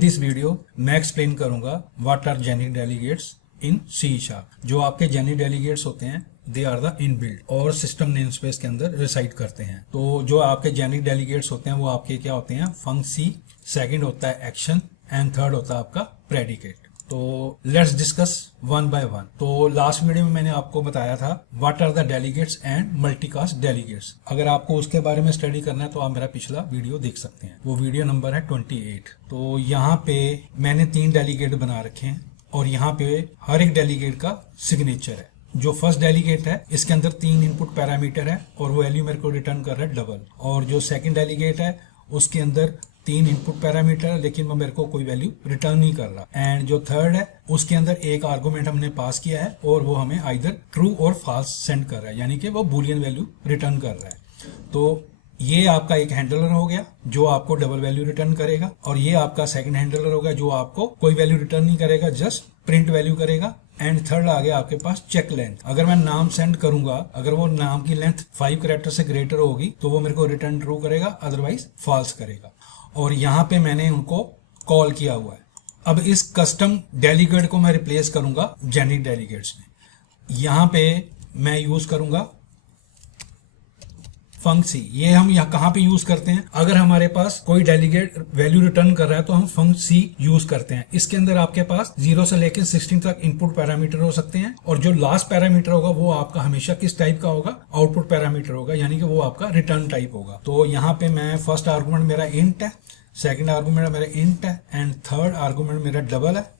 This video मैं explain करूंगा what are generic delegates in C sharp. जो आपके जेनिक डेलीगेट्स होते हैं दे आर द इनबिल्ट और सिस्टम नेम स्पेस के अंदर रिसाइड करते हैं। तो जो आपके जेनिक डेलीगेट्स होते हैं वो आपके क्या होते हैं, फंक्सी, सेकंड होता है एक्शन एंड थर्ड होता है आपका प्रेडिकेट। तो let's discuss one by one. तो लास्ट वीडियो में मैंने आपको बताया था what are the delegates and multicast delegates. अगर आपको उसके बारे में स्टडी करना है तो आप मेरा पिछला वीडियो देख सकते हैं, वो वीडियो नंबर है 28। तो यहाँ पे मैंने 3 डेलीगेट बना रखे हैं और यहाँ पे हर एक डेलीगेट का सिग्नेचर है। जो फर्स्ट डेलीगेट है इसके अंदर 3 इनपुट पैरामीटर है और वो वैल्यू मेरे को रिटर्न कर रहा है डबल। और जो सेकंड डेलीगेट है उसके अंदर 3 इनपुट पैरामीटर है लेकिन वो मेरे को कोई वैल्यू रिटर्न नहीं कर रहा। एंड जो थर्ड है उसके अंदर एक आर्गुमेंट हमने पास किया है और वो हमें आइदर ट्रू और फॉल्स सेंड कर रहा है, यानी कि वो बूलियन वैल्यू रिटर्न कर रहा है। तो ये आपका एक हैंडलर हो गया जो आपको डबल वैल्यू रिटर्न करेगा, और ये आपका सेकंड हैंडलर होगा जो आपको कोई वैल्यू रिटर्न नहीं करेगा, जस्ट प्रिंट वैल्यू करेगा। एंड थर्ड आ गया आपके पास चेक लेंथ। अगर मैं नाम सेंड करूंगा, अगर वो नाम की लेंथ 5 कैरेक्टर से ग्रेटर होगी तो वो मेरे को रिटर्न ट्रू करेगा, अदरवाइज फॉल्स करेगा। और यहाँ पे मैंने उनको कॉल किया हुआ है। अब इस कस्टम डेलीगेट को मैं रिप्लेस करूंगा जेनिक डेलीगेट्स में। यहाँ पे मैं यूज करूंगा फंक्सी। ये हम यहाँ कहाँ पे यूज करते हैं, अगर हमारे पास कोई डेलीगेट वैल्यू रिटर्न कर रहा है तो हम फंक्सी यूज करते हैं। इसके अंदर आपके पास 0 से लेकर 16 तक इनपुट पैरामीटर हो सकते हैं और जो लास्ट पैरामीटर होगा वो आपका हमेशा किस टाइप का होगा, आउटपुट पैरामीटर होगा, यानी कि वो आपका रिटर्न टाइप होगा। तो यहाँ पे मैं फर्स्ट आर्गूमेंट मेरा इंट है, सेकेंड आर्गूमेंट मेरा इंट है एंड थर्ड आर्गूमेंट मेरा डबल है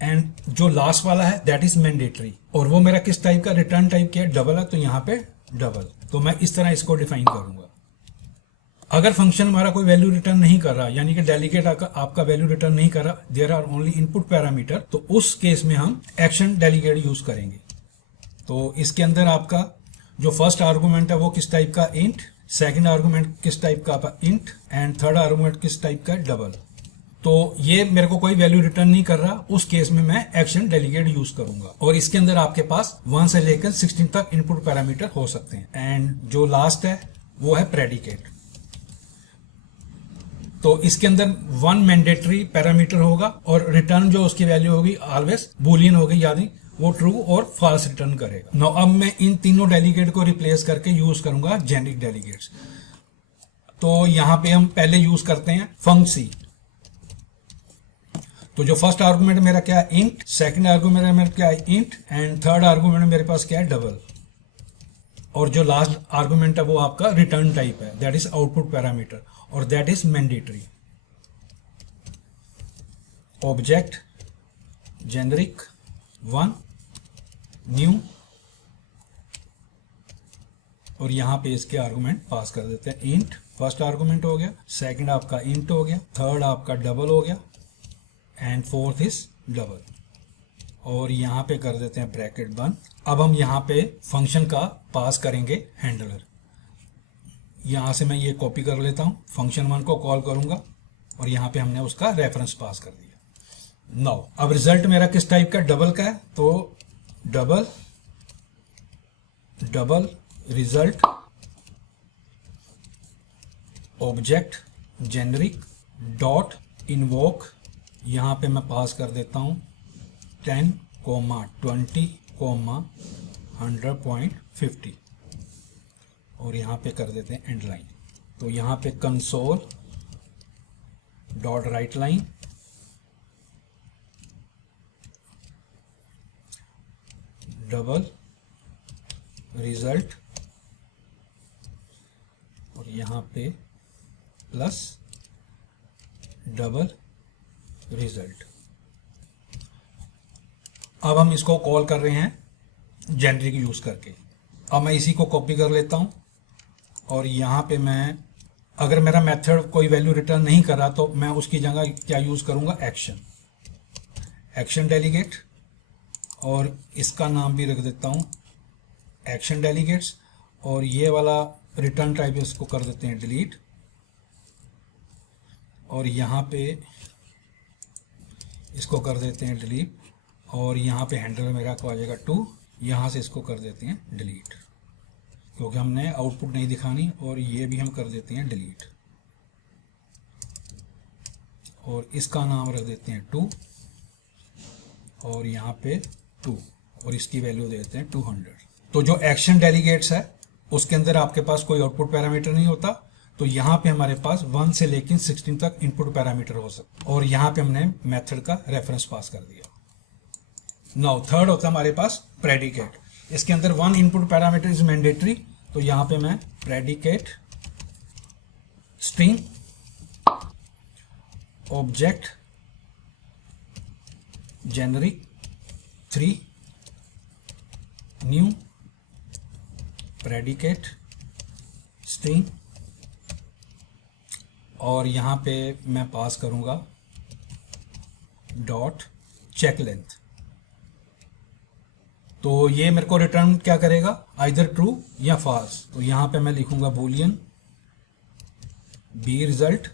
एंड जो लास्ट वाला है दैट इज मैंडेटरी। और वो मेरा किस टाइप का, रिटर्न टाइप क्या है, डबल है, तो यहाँ पे डबल। तो मैं इस तरह इसको डिफाइन करूंगा। अगर फंक्शन हमारा कोई वैल्यू रिटर्न नहीं कर रहा, यानी कि डेलीगेट आपका वैल्यू रिटर्न नहीं कर रहा, there are only input parameter, तो उस केस में हम एक्शन डेलीगेट यूज करेंगे। तो इसके अंदर आपका जो फर्स्ट आर्गुमेंट है वो किस टाइप का, इंट, सेकंड आर्गुमेंट किस टाइप का, इंट, एंड थर्ड आर्गुमेंट किस टाइप का, डबल। तो ये मेरे को कोई वैल्यू रिटर्न नहीं कर रहा, उस केस में मैं एक्शन डेलीगेट यूज करूंगा। और इसके अंदर आपके पास 1 से लेकर 16 तक इनपुट पैरामीटर हो सकते हैं। एंड जो लास्ट है वो है प्रेडिकेट। तो इसके अंदर 1 मैंडेटरी पैरामीटर होगा और रिटर्न जो उसकी वैल्यू होगी ऑलवेज बूलियन होगी, यानी वो ट्रू और फॉल्स रिटर्न करेगा। नाउ अब मैं इन तीनों डेलीगेट को रिप्लेस करके यूज करूंगा जेनिक डेलीगेट्स। तो यहां पे हम पहले यूज करते हैं फंक्सी। तो जो फर्स्ट आर्गुमेंट मेरा क्या है, इंट, सेकंड आर्गुमेंट मेरा क्या है, इंट, एंड थर्ड आर्गुमेंट मेरे पास क्या है, डबल। और जो लास्ट आर्गुमेंट है वो आपका रिटर्न टाइप है, दैट इज आउटपुट पैरामीटर और that is mandatory. Object generic 1 new, और यहां पे इसके आर्गुमेंट पास कर देते हैं। इंट फर्स्ट आर्गुमेंट हो गया, सेकंड आपका इंट हो गया, थर्ड आपका डबल हो गया एंड फोर्थ इज डबल। और यहाँ पे कर देते हैं ब्रैकेट बंद। अब हम यहाँ पे फंक्शन का पास करेंगे हैंडलर। यहाँ से मैं ये कॉपी कर लेता हूँ, फंक्शन 1 को कॉल करूंगा और यहाँ पे हमने उसका रेफरेंस पास कर दिया। नाउ अब रिजल्ट मेरा किस टाइप का, डबल का है, तो double double result object generic dot invoke, यहाँ पे मैं पास कर देता हूँ 10, 20, 100.50 और यहाँ पे कर देते हैं एंड लाइन। तो यहाँ पे console dot right line double result और यहाँ पे प्लस डबल रिजल्ट। अब हम इसको कॉल कर रहे हैं जेनरिक यूज करके। अब मैं इसी को कॉपी कर लेता हूं और यहां पे मैं, अगर मेरा मेथड कोई वैल्यू रिटर्न नहीं कर रहा तो मैं उसकी जगह क्या यूज करूंगा, एक्शन, एक्शन डेलीगेट, और इसका नाम भी रख देता हूं एक्शन डेलीगेट्स। और ये वाला रिटर्न टाइप इसको कर देते हैं डिलीट, और यहाँ पे इसको कर देते हैं डिलीट, और यहाँ पे हैंडलर मेरा को आ जाएगा 2, यहाँ से इसको कर देते हैं डिलीट क्योंकि हमने आउटपुट नहीं दिखानी, और ये भी हम कर देते हैं डिलीट। और इसका नाम रख देते हैं 2 और यहाँ पे 2 और इसकी वैल्यू देते हैं 200। तो जो एक्शन डेलीगेट्स है उसके अंदर आपके पास कोई आउटपुट पैरामीटर नहीं होता, तो यहाँ पे हमारे पास 1 से लेकिन 16 तक इनपुट पैरामीटर हो सकते और यहाँ पे हमने मेथड का रेफरेंस पास कर दिया। नाउ थर्ड होता है हमारे पास प्रेडिकेट। इसके अंदर 1 इनपुट पैरामीटर इज मैंडेटरी, तो यहाँ पे मैं predicate string object generic 3 new predicate string और यहाँ पे मैं पास करूँगा डॉट चेक लेंथ। तो ये मेरे को रिटर्न क्या करेगा, आइदर ट्रू या फॉल्स। तो यहाँ पे मैं लिखूंगा Boolean B result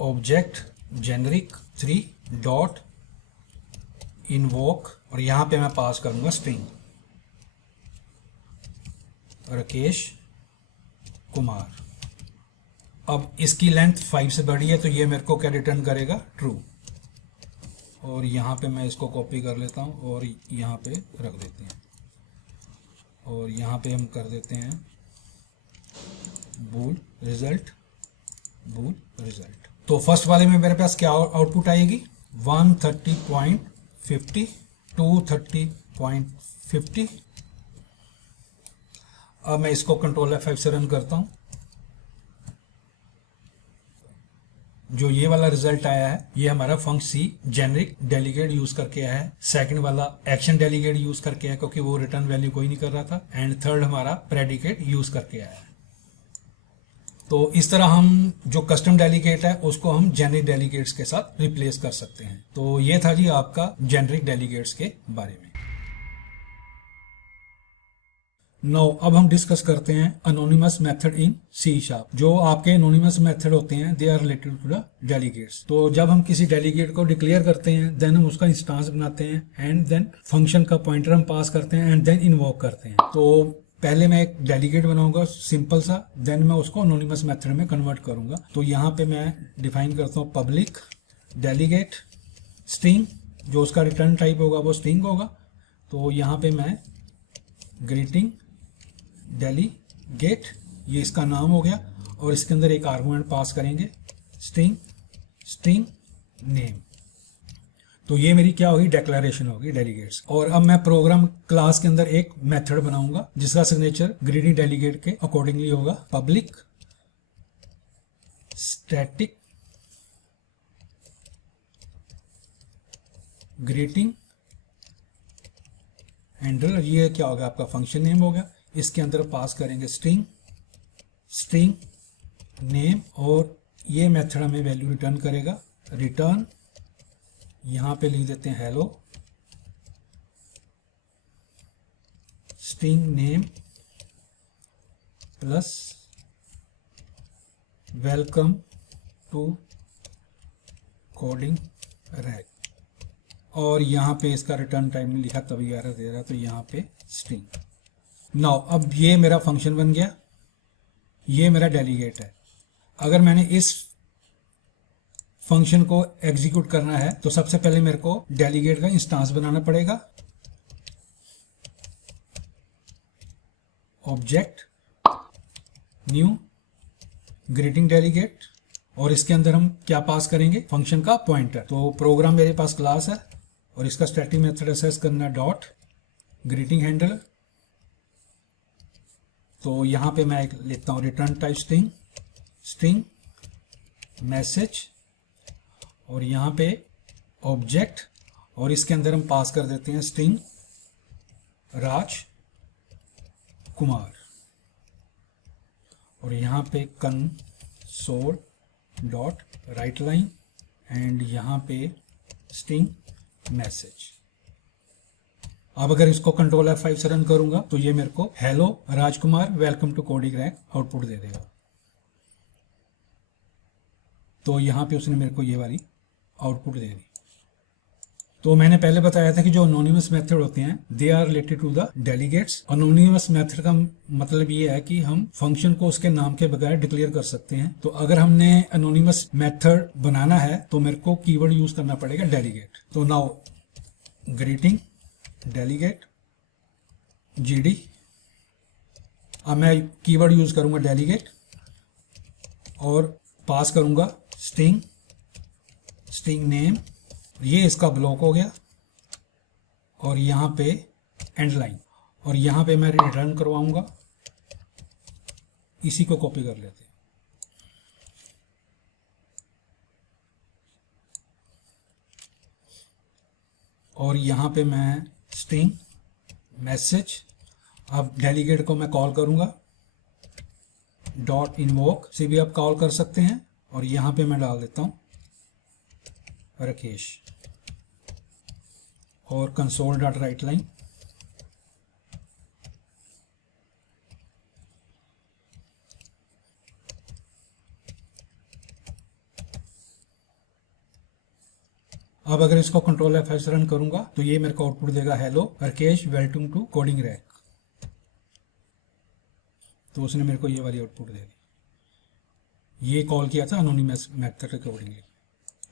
object generic 3 dot invoke और यहाँ पे मैं पास करूंगा स्ट्रिंग राकेश कुमार। अब इसकी लेंथ 5 से बड़ी है तो ये मेरे को क्या रिटर्न करेगा, ट्रू। और यहाँ पे मैं इसको कॉपी कर लेता हूँ और यहाँ पे रख देते हैं और यहाँ पे हम कर देते हैं बूल रिजल्ट बूल रिजल्ट। तो फर्स्ट वाले में मेरे पास क्या आउटपुट आएगी, 130.50 230.50। अब मैं इसको कंट्रोल F5 से रन करता हूं। जो ये वाला रिजल्ट आया है ये हमारा फंक्शन सी जेनरिक डेलीगेट यूज करके आया है, सेकंड वाला एक्शन डेलीगेट यूज करके आया क्योंकि वो रिटर्न वैल्यू कोई नहीं कर रहा था, एंड थर्ड हमारा प्रेडिकेट यूज करके आया है। तो इस तरह हम जो कस्टम डेलीगेट है उसको हम जेनरिक डेलीगेट्स के साथ रिप्लेस कर सकते हैं। तो ये था जी आपका जेनरिक डेलीगेट्स के बारे में। नो अब हम डिस्कस करते हैं anonymous method in C sharp. जो आपके अनोनिमस मेथड होते हैं they are related to the delegates. तो जब हम किसी डेलीगेट को डिक्लेयर करते हैं देन हम उसका इंस्टांस बनाते हैं एंड देन फंक्शन का पॉइंटर हम पास करते हैं एंड देन इन्वोक करते हैं। तो पहले मैं एक डेलीगेट बनाऊंगा सिंपल सा, देन मैं उसको अनोनिमस मेथड में कन्वर्ट करूंगा। तो यहाँ पे मैं डिफाइन करता हूँ पब्लिक डेलीगेट स्ट्रिंग, जो उसका रिटर्न टाइप होगा वो स्ट्रिंग होगा। तो यहाँ पे मैं ग्रीटिंग डेलीगेट, ये इसका नाम हो गया और इसके अंदर एक आर्गुमेंट पास करेंगे स्ट्रिंग नेम। तो ये मेरी क्या होगी, डेक्लेरेशन होगी डेलीगेट्स। और अब मैं प्रोग्राम क्लास के अंदर एक मेथड बनाऊंगा जिसका सिग्नेचर ग्रीटिंग डेलीगेट के अकॉर्डिंगली होगा। पब्लिक स्टैटिक ग्रीटिंग हैंडल, ये क्या होगा आपका फंक्शन नेम होगा। इसके अंदर पास करेंगे स्ट्रिंग नेम और ये मेथड हमें वैल्यू रिटर्न करेगा रिटर्न, यहां पे लिख देते हैं hello string name plus welcome to coding rack. और यहाँ पे इसका रिटर्न टाइम में लिखा तभी एरर दे रहा, तो यहाँ पे स्ट्रिंग। नाउ अब ये मेरा फंक्शन बन गया, ये मेरा डेलीगेट है। अगर मैंने इस फंक्शन को एग्जीक्यूट करना है तो सबसे पहले मेरे को डेलीगेट का इंस्टांस बनाना पड़ेगा। ऑब्जेक्ट न्यू ग्रीटिंग डेलीगेट और इसके अंदर हम क्या पास करेंगे, फंक्शन का पॉइंटर। तो प्रोग्राम मेरे पास क्लास है और इसका स्टैटिक मेथड एसेस करना डॉट ग्रीटिंग हैंडल। तो यहां पे मैं लेता हूं रिटर्न टाइप स्ट्रिंग मैसेज और यहां पे ऑब्जेक्ट और इसके अंदर हम पास कर देते हैं स्ट्रिंग राज कुमार और यहां पे console dot right line and यहां पे स्ट्रिंग मैसेज। अब अगर इसको कंट्रोल F5 से रन करूंगा तो ये मेरे को hello Rajkumar welcome to coding rack output दे देगा। तो यहां पे उसने मेरे को ये वाली आउटपुट दे दी। तो मैंने पहले बताया था कि जो अनोनिमस मेथड होते हैं they are related to the delegates. Anonymous method का मतलब ये है कि हम फंक्शन को उसके नाम के बगैर डिक्लेयर कर सकते हैं। तो अगर हमने अनोनिमस मेथड बनाना है तो मेरे को कीवर्ड यूज करना पड़ेगा डेलीगेट। तो नाउ ग्रीटिंग डेलीगेट जीडी, अब मैं कीवर्ड यूज करूंगा डेलीगेट और पास करूंगा स्ट्रिंग, स्ट्रिंग नेम, ये इसका ब्लॉक हो गया और यहां पे एंड लाइन, और यहां पे मैं रिटर्न करवाऊंगा। इसी को कॉपी कर लेते हैं और यहां पे मैं स्ट्रिंग मैसेज, अब डेलीगेट को मैं कॉल करूंगा, डॉट इनवोक से भी आप कॉल कर सकते हैं, और यहां पे मैं डाल देता हूं राकेश और कंसोल डॉट राइट लाइन। अब अगर इसको कंट्रोल F5 से रन करूंगा तो ये मेरे को आउटपुट देगा hello Rakesh welcome to coding rack. तो उसने मेरे को ये वाली आउटपुट दे दी। ये कॉल किया था अनोनिमस मेथड अकॉर्डिंगली।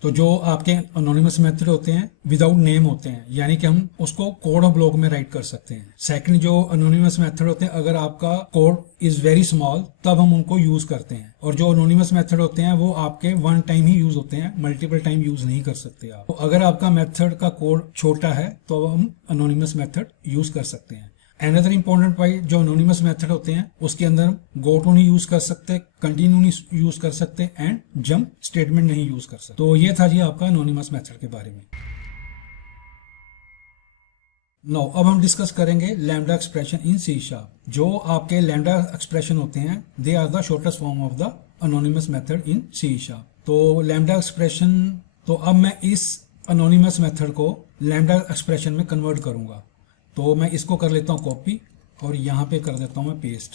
तो जो आपके अनोनिमस मेथड होते हैं विदाउट नेम होते हैं, यानी कि हम उसको कोड और ब्लॉक में राइट कर सकते हैं। सेकंड जो अनोनिमस मेथड होते हैं, अगर आपका कोड इज वेरी स्मॉल तब हम उनको यूज करते हैं। और जो अनोनिमस मेथड होते हैं वो आपके वन टाइम ही यूज होते हैं, मल्टीपल टाइम यूज नहीं कर सकते आप। तो अगर आपका मेथड का कोड छोटा है तो हम अनोनिमस मेथड यूज कर सकते हैं। अनदर इंपॉर्टेंट पॉइंट, जो अनोनिमस मेथड होते हैं उसके अंदर गो टू नहीं यूज कर सकते, कंटिन्यू नहीं यूज कर सकते एंड जंप स्टेटमेंट नहीं यूज कर सकते। तो ये था जी आपका अनोनिमस मेथड के बारे में। नो, अब हम डिस्कस करेंगे lambda expression in C sharp. जो आपके लैम्डा एक्सप्रेशन होते हैं they are the shortest form of the anonymous method in C sharp. तो लैम्डा एक्सप्रेशन, तो अब मैं इस अनोनिमस मेथड को लैम्डा एक्सप्रेशन में कन्वर्ट करूंगा। तो मैं इसको कर लेता हूं कॉपी और यहां पे कर देता हूं मैं पेस्ट,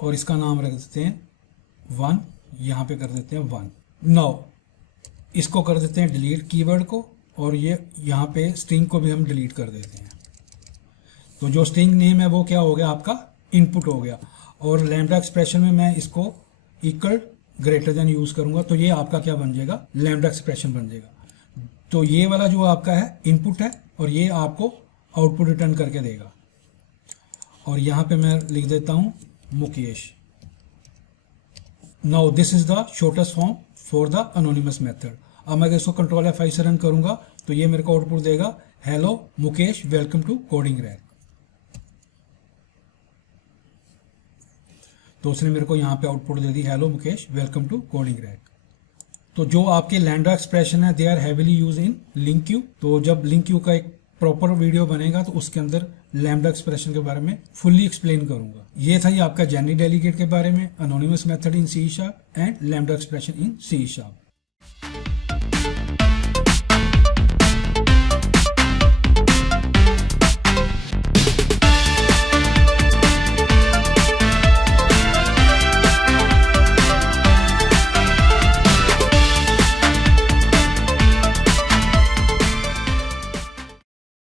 और इसका नाम रख देते हैं 1, यहां पे कर देते हैं 1। नाउ इसको कर देते हैं डिलीट कीवर्ड को, और ये यहां पे स्ट्रिंग को भी हम डिलीट कर देते हैं। तो जो स्ट्रिंग नेम है वो क्या हो गया, आपका इनपुट हो गया। और लैम्डा एक्सप्रेशन में मैं इसको इक्वल ग्रेटर देन यूज करूंगा तो ये आपका क्या बन जाएगा, लैम्डा एक्सप्रेशन बन जाएगा। तो ये वाला जो आपका है इनपुट है और ये आपको आउटपुट रिटर्न करके देगा। और यहां पे मैं लिख देता हूं Mukesh. Now this is the shortest form for the anonymous method. अब मैं इसको कंट्रोल F5 से रन करूंगा तो ये मेरे को आउटपुट देगा hello Mukesh welcome to coding rack. तो उसने मेरे को यहां पे आउटपुट दे दी hello Mukesh welcome to coding rack. तो जो आपके लैम्डा एक्सप्रेशन है they are heavily use in LINQ. तो जब लिंक क्यू का एक प्रॉपर वीडियो बनेगा तो उसके अंदर लैम्डा एक्सप्रेशन के बारे में फुल्ली एक्सप्लेन करूंगा। ये था ये आपका जेनी डेलीगेट के बारे में, anonymous method in C sharp and lambda expression in C sharp.